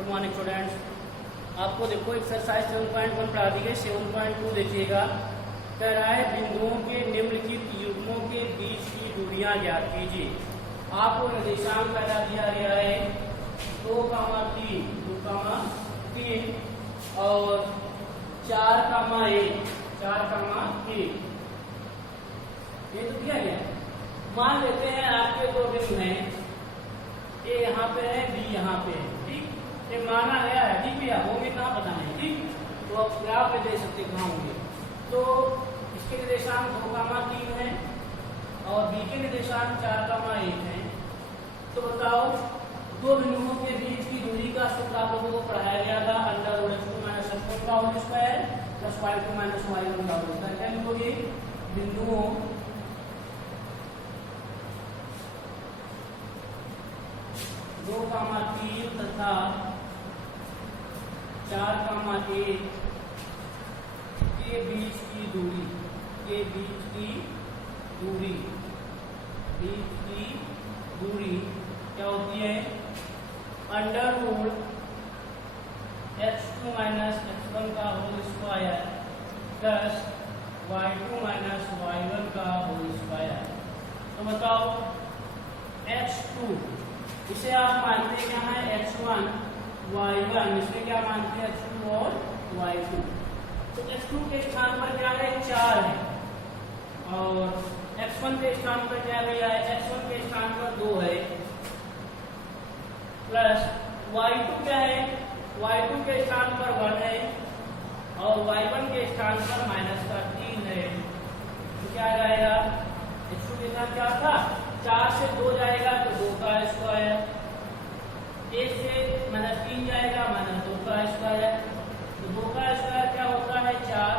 Good morning students. आपको देखो exercise 7.1 पढ़ा दी गई। 7.2 देखिएगा। कह रहा है बिंदुओं के निम्नलिखित युग्मों के बीच की दूरियां ज्ञात कीजिए। आपको निर्देशांक पहला दिया गया है 2,3 और 4,1 ये तो दिया गया। मान लेते हैं आपके दो बिंदु हैं, ए यहाँ पे है, बी यहाँ पे है, ठीक। ये माना गया है, ठीक भैया, होंगे कहाँ पता नहीं, ठीक। तो आप ग्राफ पे दे सकते कहाँ होंगे। तो इसके निर्देशांक 2,3 है और बी के निर्देशांक 4,1 है। तो बताओ दो बिंदुओं के बीच की दूरी का सूत्र आप लोगों को पढ़ाया गया था, √(x2 - x1) का whole square plus y2 - y1 का होल स्क्वायर। क्या लिखोगे? बिंदुओं 2,3 तथा 4,1 के बीच की दूरी क्या होती है? √(x2 - x1) का whole square plus y2 - y1 का होल स्क्वायर। तो बताओ x2 इसे आप मानते हैं क्या है? x1 y1, इसमें क्या मानते हैं? x2 और y2। तो x2 के स्थान पर क्या है? 4 है और x1 के स्थान पर क्या भैया है? x1 के स्थान पर 2 है प्लस y2 क्या है? y2 के स्थान पर 1 है और y1 के स्थान पर -3 है। तो क्या आ जाएगा? x2 के स्थान क्या था? 4 से 2 जाएगा तो 2 का स्क्वायर, 1 से -3 जाएगा -2 का स्क्वायर। तो 2 का स्क्वायर क्या होता है? 4।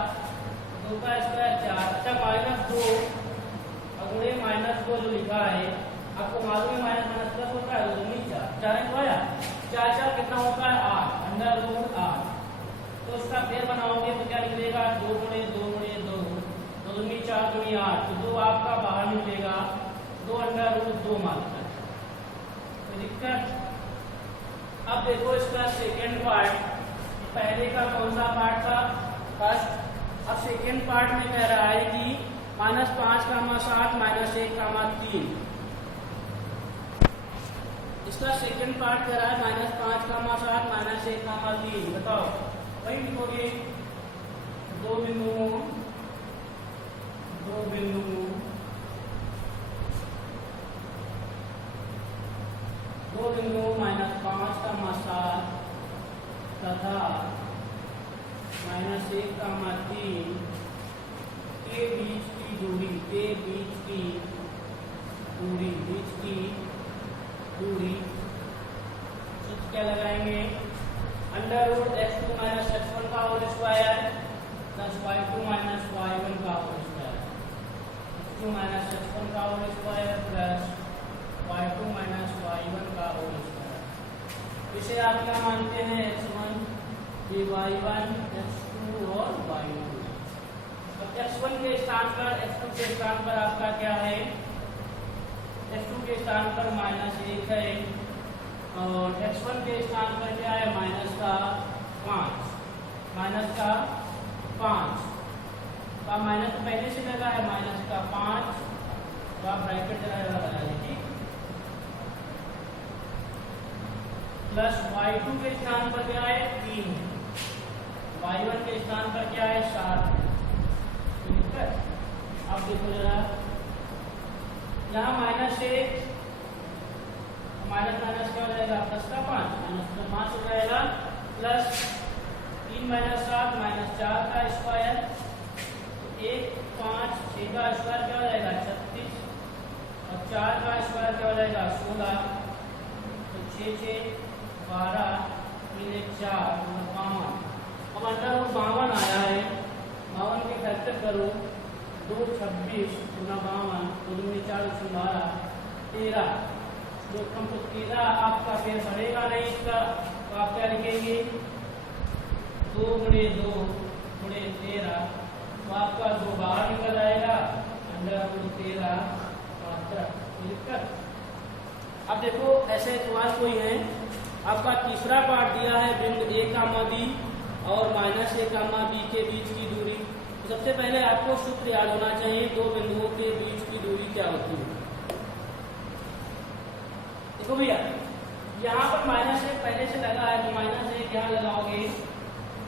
2 का स्क्वायर 4। अच्छा -2 अगले -2 जो लिखा है आपको मालूम है माइनस प्लस होता है, 2 नहीं 4 को आया। 4 कितना होता है? 8 √8। तो उसका फेर बनाओगे तो क्या निकलेगा? 2 × 2 × 2 2 दूनी 4 दूनी 8। तो 2 आपका बाहर निकलेगा, 2 √2 मानता है। तो दिक्कत। अब देखो इसका सेकेंड पार्ट। पहले का कौन सा पार्ट था? फर्स्ट। अब सेकेंड पार्ट में कह रहा है कि -5, 7 -1, 3। इसका सेकेंड पार्ट कह रहा है -5, 7 -1, 3। बताओ वही लिखोगे। दो बिंदुओं -5, 7 तथा -1, 3 के बीच की दूरी सूत्र क्या लगाएंगे? √(x2 - x1) का whole square plus y2 - y1 का होल स्क्वायर। x2 - x1 का whole square plus y2 - y1 का होल स्क्वायर। इसे आप क्या मानते हैं? x1 ये y1 x2 और y2। अब x1 के स्थान पर x2 के स्थान पर आपका क्या है? x2 के स्थान पर -1 है और x1 के स्थान पर क्या है? -5 का माइनस पहले से लगा है -5। तो आप ब्रैकेट लगा लीजिए प्लस y2 के स्थान पर क्या है? 3 है। y1 के स्थान पर क्या है? 7 है। ठीक है। अब देखो जरा यहाँ -1 माइनस क्या हो जाएगा? प्लस का 5 -5 हो जाएगा प्लस 3 - 7 -4 का स्क्वायर। 1, 5, 6 का स्क्वायर क्या हो जाएगा? 36 और 4 का स्क्वायर क्या हो जाएगा? 16। तो 6 6 12 3 1 4 52। अब √52 आया है। 52 के फैक्टर करो, 2 26 × 52 2 दूनी 4 12 13। जो कम तो 13 आपका फिर बढ़ेगा नहीं इसका, तो आप क्या लिखेंगे? 2 × 2 × 13। तो आपका 2 बाहर निकल आएगा, √13 मात्रा। अब देखो ऐसे सवाल कोई है आपका तीसरा पार्ट दिया है बिंदु ए कामा बी और माइनस ए कामा बी के बीच की दूरी। तो सबसे पहले आपको सूत्र याद होना चाहिए, दो बिंदुओं के बीच की दूरी क्या होती है। देखो भैया, यहाँ पर माइनस एक पहले से लगा है, तो माइनस एक यहाँ लगाओगे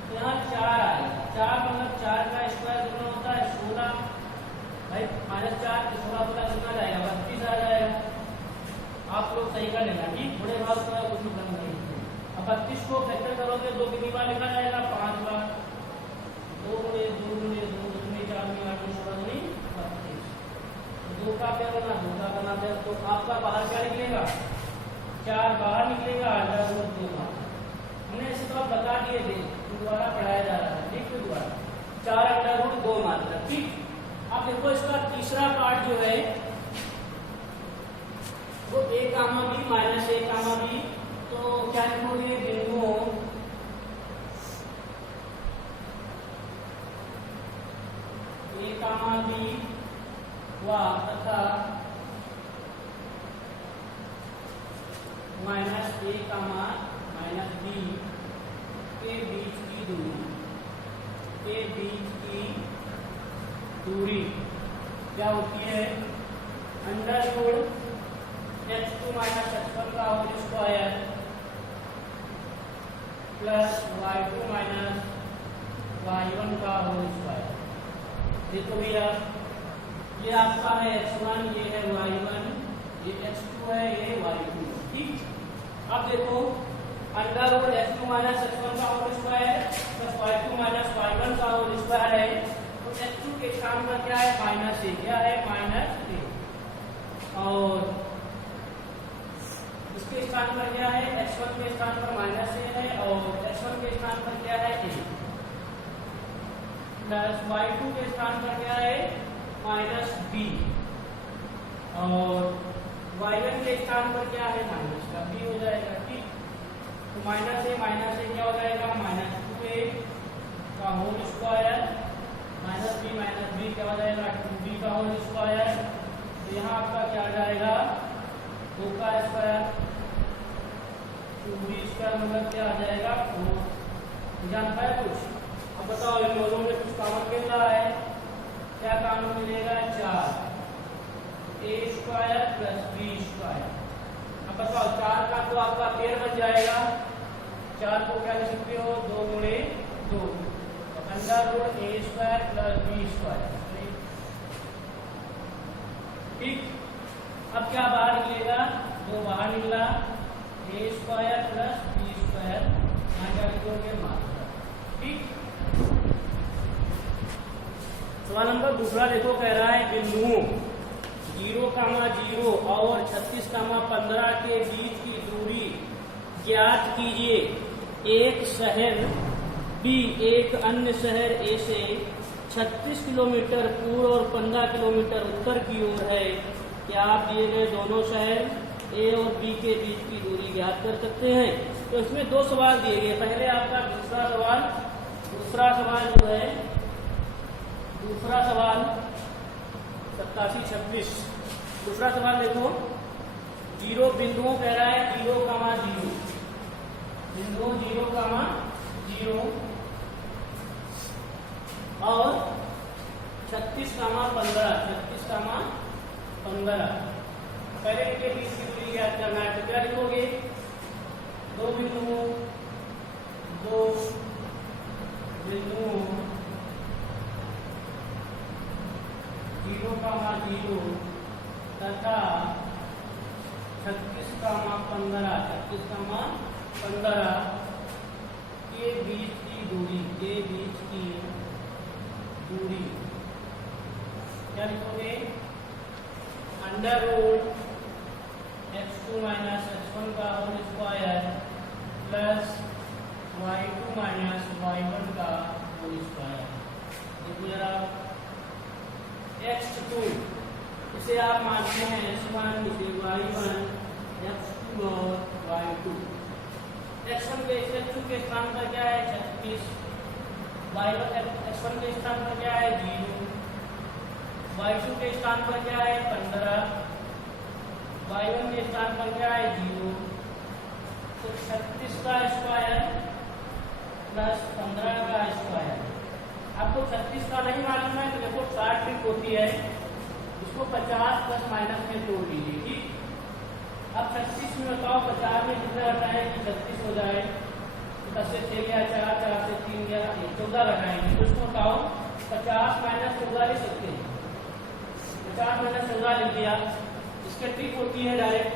तो यहाँ 4 आएगा। 4 मतलब 4 का स्क्वायर कितना होता है 16। भाई -4 तो 16 पता कितना जाएगा 32 आ जाएगा। आप लोग सही कर लेना, ठीक, बड़े भाग का कुछ मतलब नहीं। अब 32 को फैक्टर करोगे तो कितनी बार लिखा जाएगा 5 बार। 2 गुणे 2 गुणे 2 गुणे 4 गुणे 8 गुणे 16 गुणे 32। 2 का क्या करना 2 का करना है, तो आपका बाहर क्या निकलेगा 4 बाहर निकलेगा, अंडर रूट 2 बाहर। हमने इसे तो बता दिए थे, दोबारा पढ़ाया जा रहा है, ठीक है। दोबारा 4 अंडर रूट 2 मात्रा, ठीक। अब देखो इसका तीसरा पार्ट जो है वो ए कामा बी माइनस ए कामा बी, तो क्या लिखोगे बिंदुओं ए कामा बी व तथा माइनस ए कामा माइनस बी के बीच की दूरी क्या होती है under root h2 minus h1 का whole square plus y2 minus y1 का होल स्क्वायर। देखो भैया, ये आपका है h1, ये है y1, ये h2 है, ये y2, ठीक। अब देखो under root h2 minus h1 का whole square plus y2 minus y1 का होल स्क्वायर है, तो h2 के स्थान पर क्या है -a, क्या है -a, और इसके स्थान पर क्या है x1 के स्थान पर -a है, और x1 के स्थान पर क्या है a, प्लस y2 के स्थान पर क्या है -b, और y1 के स्थान पर क्या है -b हो जाएगा, ठीक। तो -a क्या हो जाएगा -2a का होल स्क्वायर, -b क्या हो जाएगा 2b का होल स्क्वायर। तो यहाँ आपका क्या आ जाएगा 2 का स्क्वायर, 2b स्क्वायर मतलब क्या आ जाएगा 4। जानता है कुछ? अब बताओ इन दोनों में कुछ कॉमन मिल रहा है, क्या कॉमन मिलेगा 4a square plus b square. अब बताओ 4 का तो आपका पेड़ बन जाएगा, 4 को क्या लिख सकते हो 2 गुणे 2, तो under root a square plus b square, ठीक। अब क्या बाहर निकलेगा 2 बाहर निकला, a square plus b square, यहाँ क्या लिखोगे मात्रा, ठीक। सवाल नंबर दूसरा देखो, कह रहा है बिंदुओं 0,0 और 36,15 के बीच की दूरी ज्ञात कीजिए। एक शहर B एक अन्य शहर A से 36 किलोमीटर पूर्व और 15 किलोमीटर उत्तर की ओर है। क्या आप दिए गए दोनों शहर A और B के बीच की दूरी ज्ञात कर सकते हैं? तो इसमें 2 सवाल दिए गए। पहले आपका दूसरा सवाल जो है दूसरा सवाल 87-26। दूसरा सवाल देखो, 0 बिंदुओं कह रहा है 0,0 बिंदुओं 0,0 और 36,15 पहले इनके बीच की दूरी ज्ञात करना है। तो क्या लिखोगे 2 बिंदुओं 0,0 तथा 36,15 के बीच की दूरी क्या लिखोगे under root x2 minus x1 का whole square plus y2 minus y1 का होल स्क्वायर। देखो जरा x2 इसे आप मानते हैं x1, इसे y1, x2 और y2। x2 के स्थान पर क्या है 36, x1 के स्थान पर क्या है 0, y2 के स्थान पर क्या है 15, y1 के स्थान पर क्या है 0, तो 36 का स्क्वायर प्लस 15 का स्क्वायर। आपको 36 का नहीं मालूम है तो देखो 60 ट्रिक होती है, इसको 50 प्लस माइनस में तोड़ लीजिए। ठीक, अब 36 में बताओ 50 में कितना घटाएं कि 36 हो जाए। 10 से 6 गया 4, 4 से 3 गया 14 घटाएंगे तो इसको बताओ 50 माइनस 14 ले सकते हैं। 50 माइनस 14 लिख दिया। इसकी ट्रिक होती है डायरेक्ट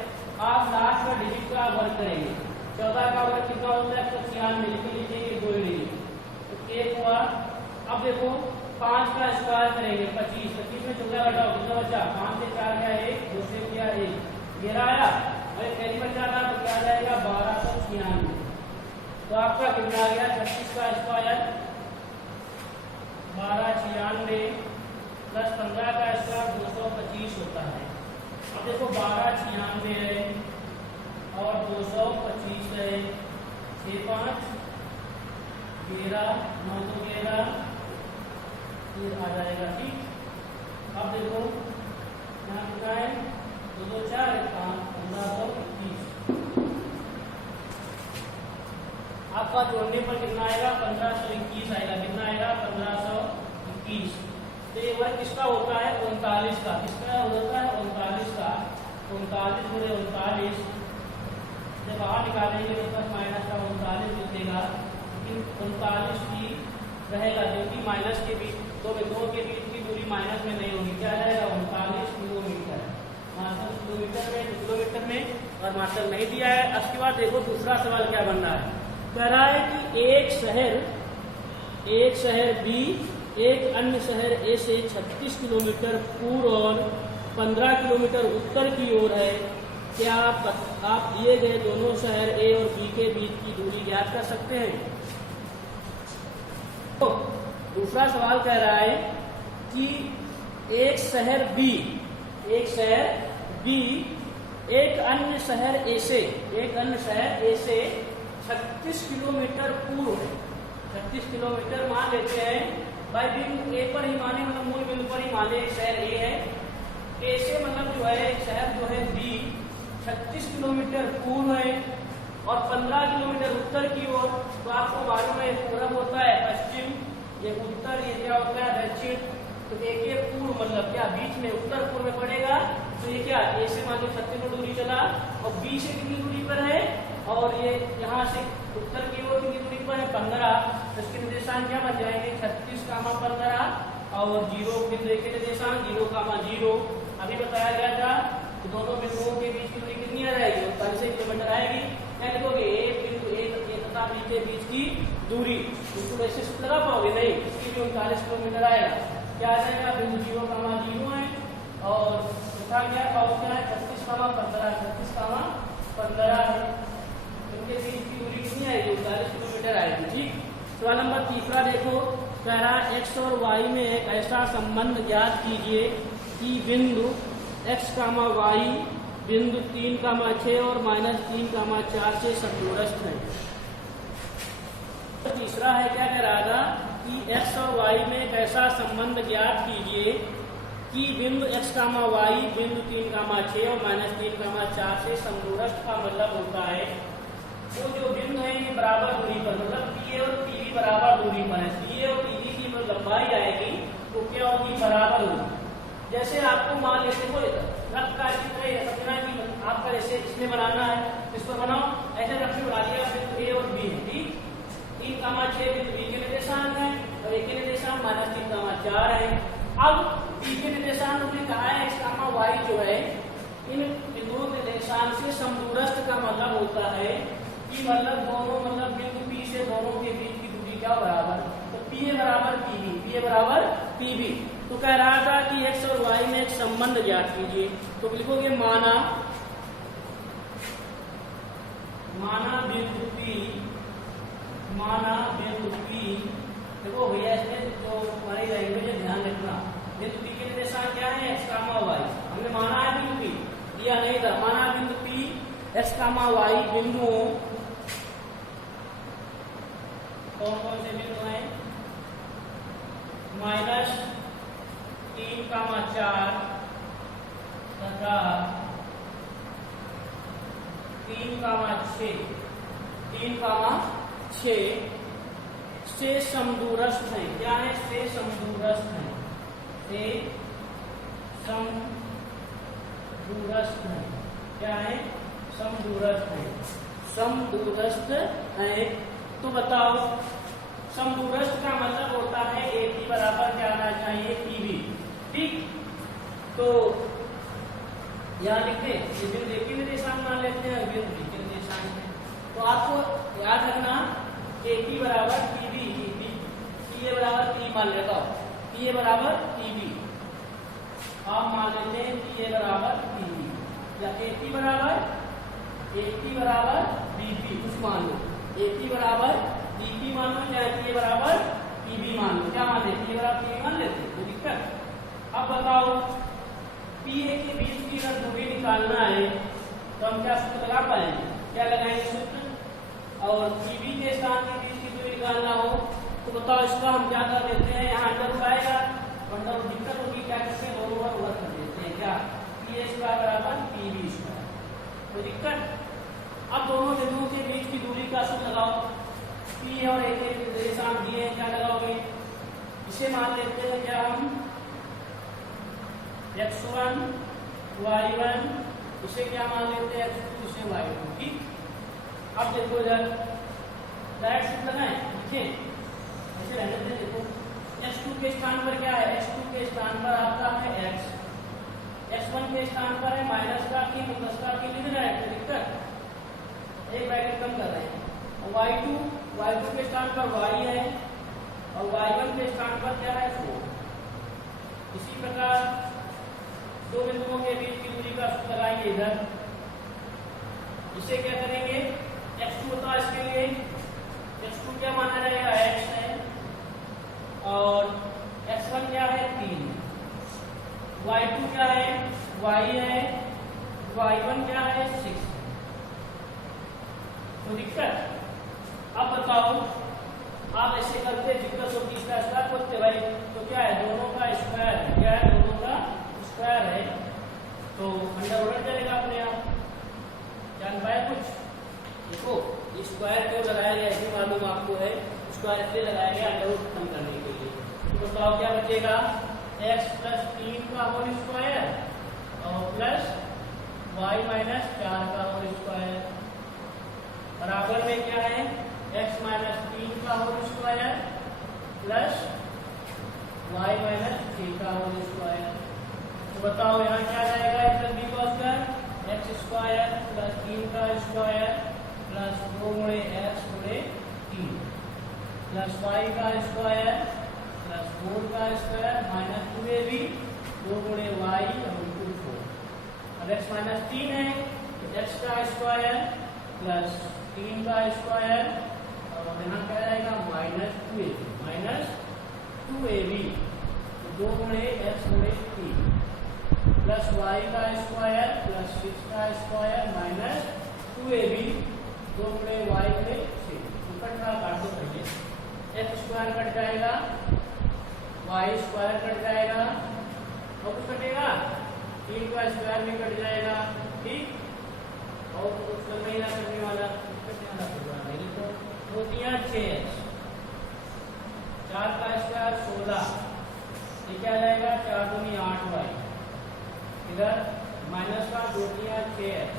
आप लास्ट में डिजिट का वर्ग करेंगे। 14 का वर्ग कितना होता है 196 लिख लीजिए, 2 डिजिट तो 1 हुआ। अब देखो 5 का स्क्वायर करेंगे 25, 25 में 14 घटाओ कितना बचा 5 से 4 गया 1, 2 से गया 1, 13 आया। अरे पहली बचा था तो क्या जाएगा 1296। तो आपका कितना आ गया 36 का स्क्वायर 1296 प्लस 15 का स्क्वायर 225 होता है। अब देखो 1296 है और 225 है, 6 5 13 9 तो 11 फिर आ जाएगा। ठीक, अब देखो यहाँ कितना है 2 2 4 5 1521। आपका जोड़ने पर कितना आएगा 1521 आएगा। कितना आएगा 1521। तो ये वर्ग किसका होता है 39 का। किसका होता है 39 का। 39 गुणे 39 जब बाहर निकालेंगे तो प्लस माइनस का 39 मिलेगा, लेकिन 39 भी रहेगा क्योंकि माइनस के बीच दो के बीच की दूरी माइनस में नहीं होगी। क्या जाएगा 39 किलोमीटर। मास्टर किलोमीटर में और मास्टर नहीं दिया है। उसके बाद देखो दूसरा सवाल क्या बन रहा है। कह रहा है कि एक शहर बी एक अन्य शहर ए से 36 किलोमीटर पूर्व और 15 किलोमीटर उत्तर की ओर है। क्या आप दिए गए दोनों शहर ए और बी के बीच की दूरी ज्ञात कर सकते हैं। तो दूसरा सवाल कह रहा है कि एक शहर बी एक अन्य शहर ए से 36 किलोमीटर पूर्व है। 36 किलोमीटर मान लेते हैं भाई बिंदु ए पर ही माने, मतलब मूल बिंदु पर ही माने शहर ए है। ए से मतलब जो है शहर जो है बी 36 किलोमीटर पूर्व है और 15 किलोमीटर उत्तर की ओर। तो आपको मालूम है पूरब होता है पश्चिम, ये उत्तर, ये क्या होता है दक्षिण। तो एक पूर्व मतलब क्या बीच में उत्तर पूर्व में पड़ेगा। तो ये क्या ए से मान लो 36 में दूरी चला और बी से कितनी दूरी पर है और ये यहाँ से उत्तर की ओर कितनी दूरी पर है 15। तो इसके निर्देशांक क्या बन जाएंगे 36, 15 और 0 बिंदु के निर्देशांक 0, 0। अभी बताया गया था कि दोनों बिंदुओं के बीच की दूरी कितनी आ जाएगी 39 किलोमीटर आएगी। क्या लिखोगे ए बिंदु ए तथा बी के बीच की दूरी। बिल्कुल ऐसे लगा पाओगे नहीं, इसकी भी 39 किलोमीटर आएगा। क्या आ जाएगा बिंदु 0, 0 है और क्या है 36, 15 है। इनके बीच की दूरी कितनी आएगी 39 किलोमीटर आएगी। ठीक, सवाल नंबर तीसरा देखो। कह रहा एक्स और वाई में एक ऐसा संबंध ज्ञात कीजिए कि बिंदु x, y बिंदु 3, 6 और -3, 4 से समदूरस्थ है। तो तीसरा है क्या कह रहा था कि x और y में एक ऐसा संबंध ज्ञात कीजिए कि बिंदु x, y बिंदु 3, 6 और -3, 4 से समदूरस्थ का मतलब होता है वो जो बिंदु है ये बराबर दूरी पर, मतलब PA और PB बराबर दूरी पर है। PA और PB की लंबाई आएगी तो क्या होगी बराबर होगी। जैसे आपको मान लेते हो रक्त का चित्र है समझना कि आपका जैसे इसमें बनाना है, इसको बनाओ ऐसे रक्त में बना दिया बिंदु ए और बी है। ठीक, 3, 6 बिंदु बी के निर्देशांक है और ए के निर्देशांक -3, 4 है। अब बी के निर्देशांक हमने कहा है x, y जो है इन बिंदुओं के निर्देशांक से समदूरस्थ का मतलब होता है कि मतलब दोनों मतलब बिंदु P से दोनों के बीच की दूरी क्या बराबर। तो PA बराबर PB। तो कह रहा था कि x और y में एक संबंध ज्ञात कीजिए। तो लिखोगे माना बिंदु P। देखो भैया इसमें जो हमारी लैंग्वेज है ध्यान रखना। बिंदु P के निर्देशांक क्या है x, y। हमने माना है बिंदु P, दिया नहीं था। माना बिंदु P x, y बिंदुओं कौन कौन से बिंदु हैं -3, 4 तथा 3, 6 3,6 से समदूरस्थ है। क्या है? से समदूरस्थ है। से समदूरस्थ है। क्या है? समदूरस्थ है। समदूरस्थ है। तो बताओ, समदूरस्थ का मतलब होता है AP बराबर क्या आना चाहिए? PB। ठीक, तो यहाँ लिखते हैं, ये बिंदु एक ही निर्देशांक मान लेते हैं, बिंदु B के निर्देशांक में। तो आपको याद रखना AP बराबर PB, PA बराबर P मान लेता हूँ, PA बराबर PB। आप मान लेते हैं PA बराबर PB या AP बराबर BP, कुछ मान लो। AP बराबर BP मान लो, चाहे PA बराबर PB मान लो। क्या मान लेते? PA बराबर PB मान लेते, कोई दिक्कत? अब बताओ, PA के बीच की अगर दूरी निकालना है तो हम क्या सूत्र लगा पाएंगे? क्या लगाएंगे सूत्र? और PB के स्थान के बीच की दूरी निकालना हो तो बताओ, इसका हम क्या कर देते हैं? यहाँ अंडर रूट आएगा, अंडर रूट दिक्कत होगी, क्या करते हैं? दोनों बार ओवर कर देते हैं। क्या? PA स्क्वायर बराबर PB स्क्वायर, कोई दिक्कत? अब दोनों बिंदुओं के बीच की दूरी का सूत्र लगाओ। P और A के निर्देशांक दिए हैं, क्या लगाओगे? इसे मान लेते हैं क्या हम? x1 y1, इसे क्या मान लेते हैं? x2, इसे y2। ठीक, अब देखो इधर डायरेक्ट सूत्र लगाएं, लिखें, ऐसे रहने दें। देखो x2 के स्थान पर क्या है? x2 के स्थान पर आपका है x, x1 के स्थान पर है माइनस का कि प्लस का कि लिखना है, कोई दिक्कत? एक ब्रैकेट कम कर रहे हैं। और y2 के स्थान पर y है और y1 के स्थान पर क्या है? 4। इसी प्रकार दो बिंदुओं के बीच की दूरी का सूत्र लगाएंगे इधर। इसे क्या करेंगे? x2 होता है, इसके लिए x2 क्या माना जाएगा? x है, और x1 क्या है? 3। y2 क्या है? y है, y1 क्या है? 6। तो दिक्कत? अब बताओ, आप ऐसे करते दिक्कत होती है, इसका स्क्वायर करते भाई, तो क्या है? दोनों का स्क्वायर है। क्या है? दोनों का स्क्वायर है, तो अंडर उलट जाएगा अपने आप। जान पाए कुछ? देखो स्क्वायर क्यों लगाया गया है मालूम आपको है, स्क्वायर इसलिए लगाया गया अंडर रूट खत्म करने के लिए। तो बताओ क्या बचेगा? x प्लस 3 का होल स्क्वायर और प्लस y माइनस 4 का होल स्क्वायर बराबर में क्या है? x माइनस 3 का whole square plus y minus 6 का होल स्क्वायर। तो बताओ यहाँ क्या जाएगा? प्लस b का स्क्वायर, x स्क्वायर प्लस 3 का स्क्वायर प्लस 2 गुणे x गुणे 3 प्लस y का स्क्वायर प्लस 4 का स्क्वायर माइनस 2ab 2 गुणे y और 4। अब x माइनस 3 है तो x का स्क्वायर प्लस 3 का स्क्वायर और यहाँ क्या जाएगा? माइनस 2ab 2 गुणे x गुणे 3 प्लस y का स्क्वायर प्लस 6 का स्क्वायर माइनस 2ab 2 गुणे y गुणे 6। कट रहा, काट दो पहले। x स्क्वायर कट जाएगा, y स्क्वायर कट जाएगा और कुछ कटेगा? 3 का स्क्वायर भी कट जाएगा। ठीक, और कुछ नहीं ना करने वाला, तो होतियां 6x, 4 का स्क्वायर 16, ये क्या जाएगा? 4 दूनी 8y, इधर माइनस का 2×6x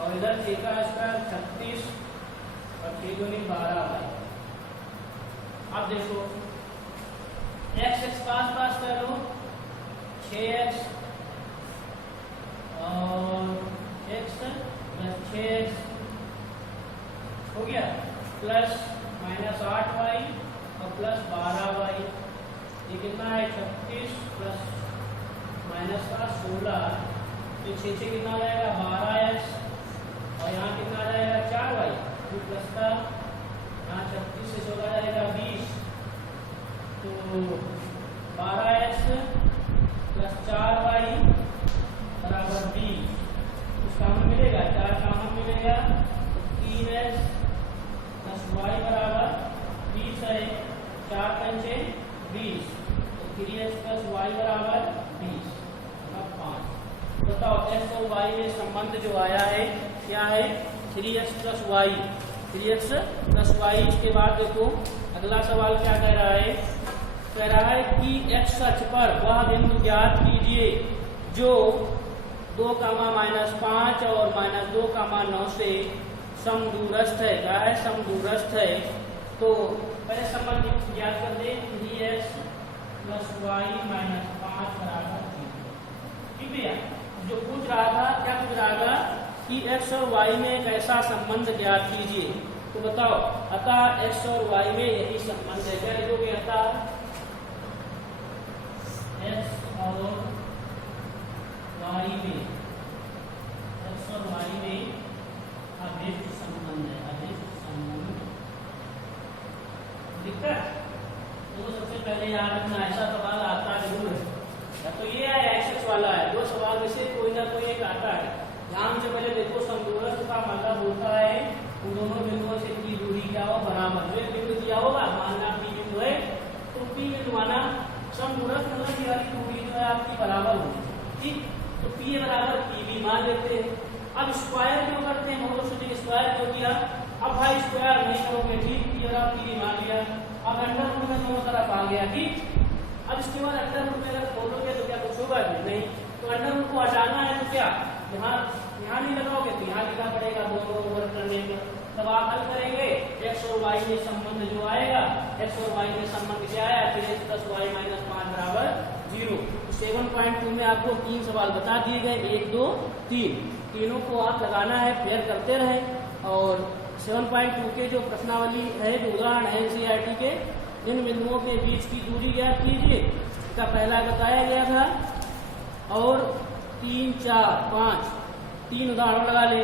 और इधर 6 का स्क्वायर 36 और 6 दूनी 12y। अब देखो x पास पास कर लो, 6x और x प्लस 6x हो गया प्लस माइनस 8y और प्लस 12y। ये कितना है? 36 प्लस माइनस का 16, तो 6 कितना आ जाएगा? 12x और यहाँ कितना आ जाएगा? 4y प्लस का यहाँ 36 से 16 जाएगा 20, तो 12x प्लस 4y बराबर 20। कुछ कॉमन मिलेगा? 4 कॉमन मिलेगा, 3x प्लस y बराबर 20 है, 4 पंचे 20, तो 3x प्लस y बराबर 20। अब 5। बताओ x और y में संबंध जो आया है क्या है? 3x plus Y, 3x plus Y. इसके बाद देखो अगला सवाल क्या कह रहा है, कह रहा है कि x अक्ष पर वह बिंदु ज्ञात कीजिए जो 2, -5 और -2, 9 से समदूरस्थ है। क्या है? समदूरस्थ है। तो पहले संबंध ज्ञात कर दे, 3x प्लस वाई -5 बराबर 0। ठीक भैया, जो पूछ रहा था, क्या पूछ रहा था कि x और y में एक ऐसा संबंध ज्ञात कीजिए। तो बताओ, अतः x और y में यही संबंध है। क्या लिखोगे? अतः x और y में, x और y में अभिष्ट संबंध है, अभिष्ट संबंध। दिक्कत तो सबसे पहले याद रखना, ऐसा सवाल आता जरूर है, या तो ये है एक्स वाला है, दो सवाल में से कोई ना कोई एक आता है। ध्यान से पहले देखो, समदूरस्थ का मतलब होता है उन दोनों बिंदुओं से की दूरी क्या हो? बराबर। जो एक बिंदु दिया होगा, मानना पी बिंदु है, तो पी बिंदु माना समदूरस्थ मतलब की वाली दूरी जो है आपकी बराबर होगी। ठीक, तो पी बराबर पी भी मान लेते हैं। अब स्क्वायर क्यों करते हैं? बहुत सोचे स्क्वायर क्यों किया। अब भाई स्क्वायर नहीं करोगे, ठीक, पी और पी मान लिया। अब अंडर रूट में दोनों तरफ आ गया। ठीक, अब इसके बाद अंडर रूट में अगर खोलोगे तो क्या कुछ होगा? नहीं। तो अंडर रूट को हटाना है तो क्या, यहाँ नहीं लगाओगे तो यहाँ लिखना पड़ेगा, दोनों ओवर करने पर। तब आप हल करेंगे, x और y में संबंध जो आएगा, x और y में संबंध क्या आया, 3x प्लस वाई -5 बराबर 0। 7.2 में आपको 3 सवाल बता दिए गए, 1, 2, 3, तीनों को आप लगाना है, फेयर करते रहे। और 7.2 के जो प्रश्नावली है, जो उदाहरण है NCERT के, इन बिंदुओं के बीच की दूरी ज्ञात कीजिए, इसका पहला बताया गया था। और 3, 4, 5 3 उदाहरण लगा ले।